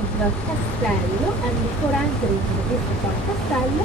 of Castello, and before entering the district of Castello,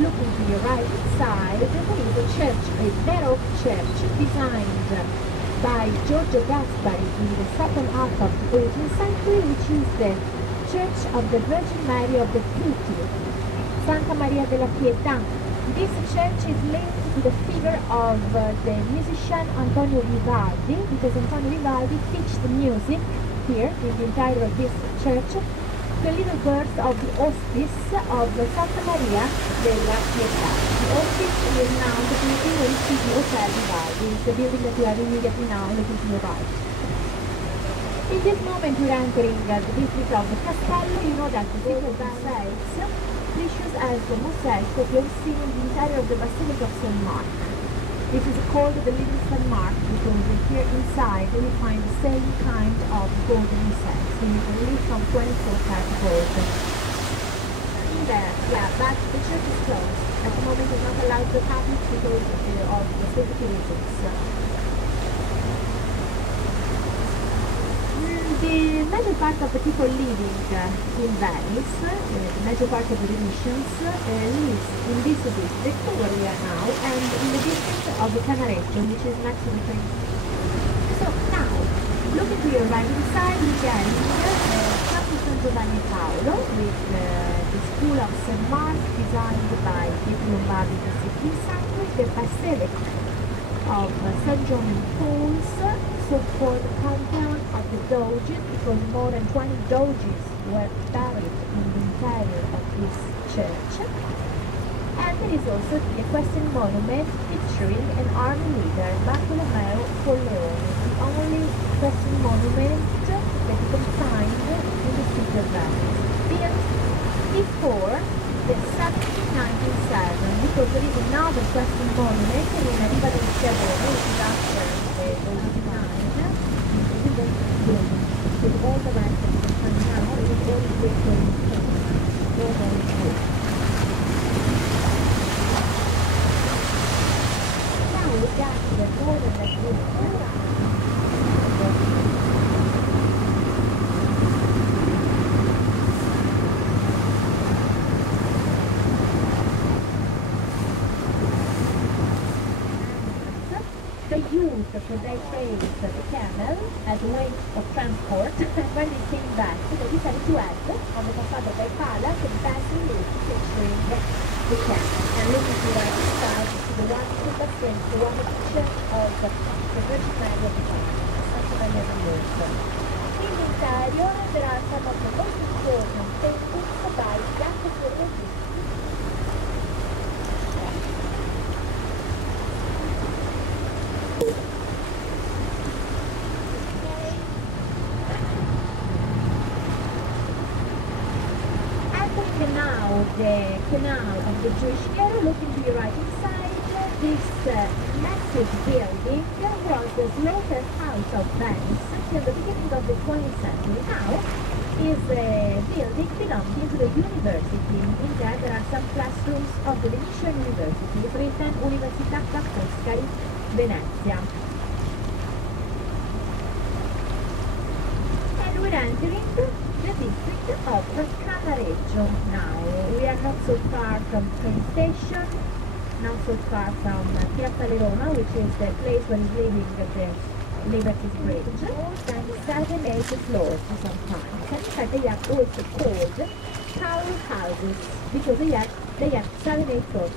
looking to your right side, there is a church, a Baroque church designed by Giorgio Gaspari in the second half of the 18th century, which is the Church of the Virgin Mary of the Putti, Santa Maria della Pietà. This church is linked to the figure of the musician Antonio Vivaldi, because Antonio Vivaldi teaches the music here in the interior of this church, the little verse of the hospice of Santa Maria della Pietà. The hospice is now the building where you see the Hotel Vivaldi. It's the building that you are immediately now looking to your right. In this moment we're entering the district of Castello. You know that the city of mosaics, precious as the mosaics that you have seen in the interior of the Basilica of St. Mark. This is called the Little St. Mark because here inside you find the same kind of golden mosaics. So you can live from 24 karat gold. In there, yeah, but the church is closed. At the moment it's not allowed to the public because of the safety reasons. The major part of the people living in Venice, the major part of the Venetians, lives in this district where we are now, and in the district of the Canareggio, which is next to the train. So now, looking to your right hand side, we can Chapel San Giovanni Paolo with the School of St. Mark designed by Pietro Lombardi in the 16th century, the Basilica of St. John and Paul's, so-called compound of the Doges, because more than 20 Doges were buried in the interior of this church. And there is also the equestrian monument featuring an army leader, Bartolomeo Colleone, the only equestrian monument that you can find in the city of Venice, built before the 1797, because there is another equestrian monument in Riva del Schiavone, which is after the 89, with all the rest of the time now, it is only different. Now we got the golden lagoon. They used for their trains the camel as a way of transport, and when they came back, they decided to add on the facade of their palace the passing route featuring the camel. And looking to the right side, to the one in the front, the one picture of the Virgin Mary of the Santa Maria of the Lord. In the interior, there are some of the most important paintings by Jacopo Rossetti. The Canal of the Jewish Era, looking to your right hand side, this massive building was the slaughterhouse of Venice till the beginning of the 20th century. Now is a building belonging to the university. In there are some classrooms of the Venetian University. It's written Università Ca' Foscari, Venezia. And we're entering the district of Canareggio now. We are not so far from train station, not so far from Piazza Lerona, which is the place where is living the Liberty's Bridge, and 7-8 floors sometimes. And in fact they are also called tower houses because they have 7-8 floors.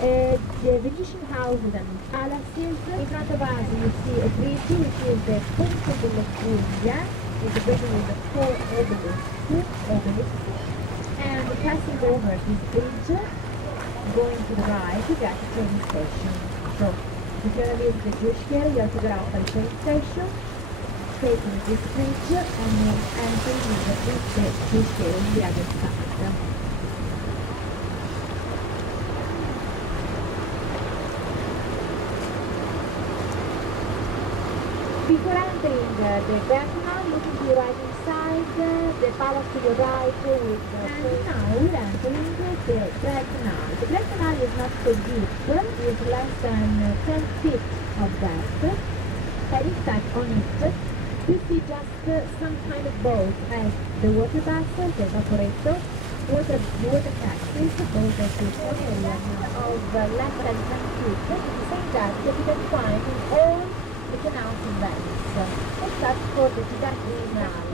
The Venetian houses and palaces. In front of us you see a bridge which is the Ponte della Puglia. It's a bridge with the 4 obelisks, and passing over this bridge, going to the right, you get the train station. So, if you're going to visit the Jewish area, you have to get off at the train station, taking this bridge, and then entering the Jewish area on the other side. Before entering the Grand Canal, looking to your right hand side, the palace to your right with and now we're entering the Grand Canal. The Grand Canal is not so deep, it's less than 10 feet of depth, and in fact on it You see just some kind of boat as the water vessel, the evaporator, water taxis, both of which are of less than 10 feet, the same that you can find in all the canals in Venice, except for the Tibet Canal.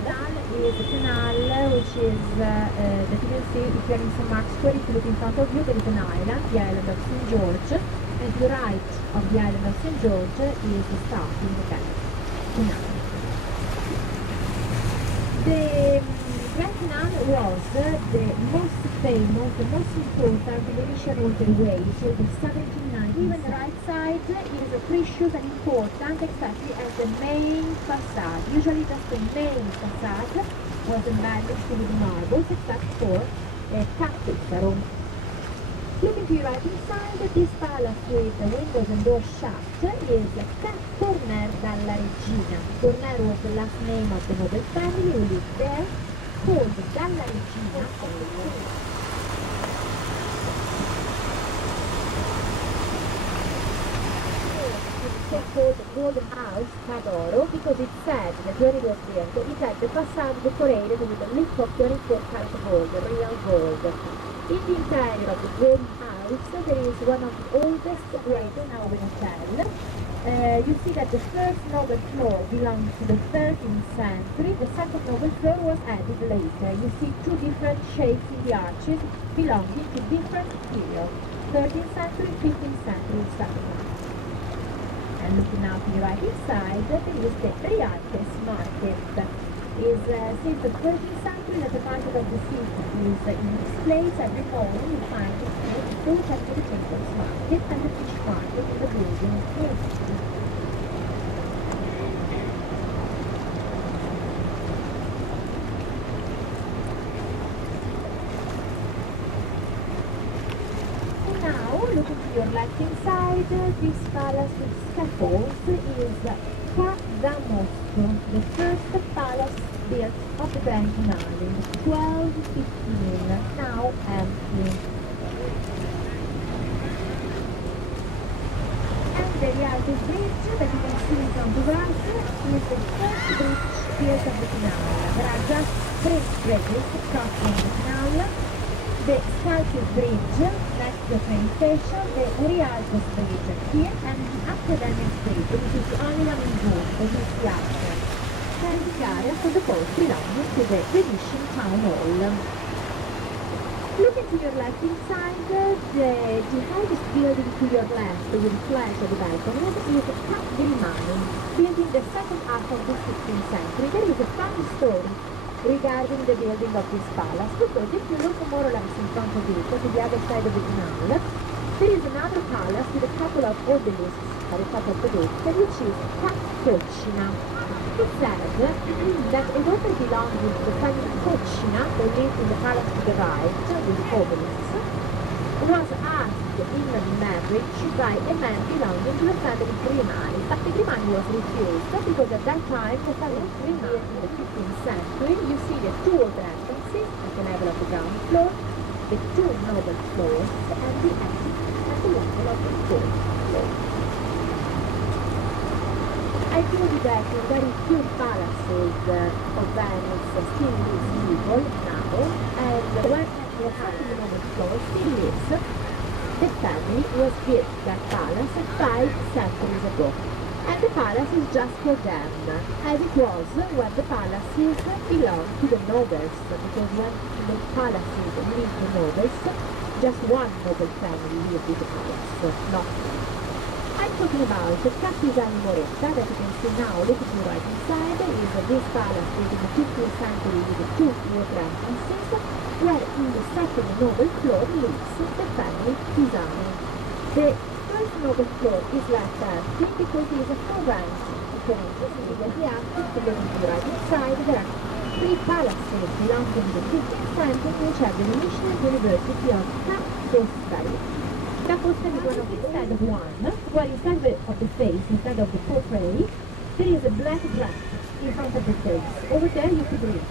Is a canal which is, that you can see if you're in St. Mark's Square, if you look in front of you, there is an island, the island of St. George, and to the right of the island of St. George is the starting canal. The Grand Canal was the most famous, the most important Venetian waterway till the 1790s. Even the right side is precious and important exactly as the main facade. Usually just the main facade was embellished with marbles except for Cappero. Looking to your right hand side, this palace with the windows and doors shut is Torner dalla Regina. Torner was the last name of the noble family who lived there, called dalla Regina. Called Golden House Cadoro because it said that when it was built, it had the facade decorated with a lip of 24 karat gold, real gold. In the interior of the Golden House, there is one of the oldest great noble hotel. You see that the first noble floor belongs to the 13th century, the second noble floor was added later. You see two different shapes in the arches belonging to different periods, 13th century, 15th century, etc. And looking now to the right hand side, there is the Rialtes market. Is since the 13th century that the market of the city is in this place. Every morning you find the food at the Temples market and the fish market in the building. Looking to your left hand side, this palace with scaffolds is Ca da Mosco, the first palace built of the Grand Canal in 1215, now empty. And the Rialtes Bridge that you can see in front of us is the first bridge built of the canal. There are just 3 bridges crossing the canal. The Scalzi Bridge next to the train station, the Rialtes Bridge here, and the Academic Bridge, which is only one in use, the Hoosier, carrying the area for the post belonging to the Venetian Town Hall. Looking to your left hand side, the highest building to your left with flash of the balconies is Ca Grimani, built in the second half of the 16th century. There is a funny story regarding the building of this palace, because if you look more or less in front of it, to the other side of the canal, there is another palace with a couple of obelisks at the top of the roof, which is Ca Coccina. It said that a daughter belonging to the family Coccina, who lived in the palace to the right, with the obelisks, was asked in marriage by a man belonging to the family Grimani, but the Grimani was refused because at that time the family Grimani in the 15th century. You see the 2 old entrances at the level of the ground floor, the 2 noble floors, and the exit at the level of the 4th floor. I told you that in very few palaces of Venice still lives people now, and when the happening on the floor still lives. The family was built that palace 5 centuries ago, and the palace is just for them, as it was when the palaces belonged to the nobles, because when the palaces lived the nobles, just one noble family lived in the palace, not I'm talking about the Capitani Moretta that you can see now. Look at the right hand side, is this palace built in the 15th century with the 2 water entrances, where in the second noble floor lives the family Pisani. The first noble floor is left empty because it is a full rank. Immediately after, looking to the right hand side, there are 3 palaces belonging to the 15th century which have the Venetian University of Ca' Foscari. Ca' Foscari is one of instead of one, where instead of the face, instead of the portrait, there is a black dress in front of the face. Over there you could read,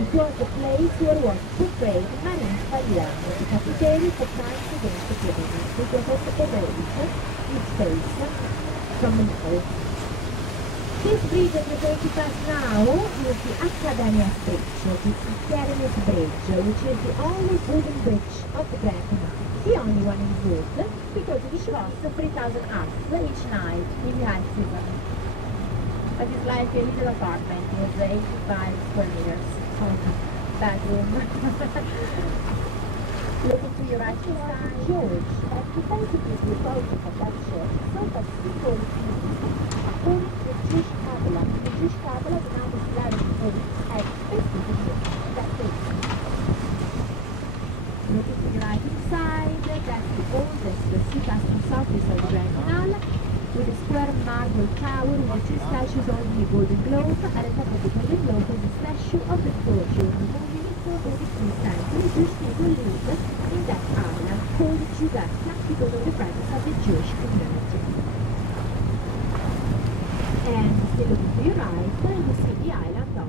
it was the place where was portrayed Marin Pagliano, the capitani for crimes against the criminals, which was also covered his face from the nose. This bridge that we're going to pass now is the Accademia Bridge, the Academy's Bridge, which is the only wooden bridge of the Grand Canal. The only one in wood, because it costs 3,000 arcs each night in the high season. But it's like a little apartment with 85 square meters of bedroom. Looking to your right side, George, at the basically the approach of that church, so that people according to the Jewish Kabbalah, the number 11 has 50%. That's it. Looking to your right side, that's the oldest sea-passing surface of the Grand Canal, with a square marble tower with two statues holding a golden globe. At the top of the golden globe is a statue of the fortune, moving for the 16th century. Jewish people lived in that area, called Judaica, because of the presence of the Jewish community. And still looking to your right, you see the island of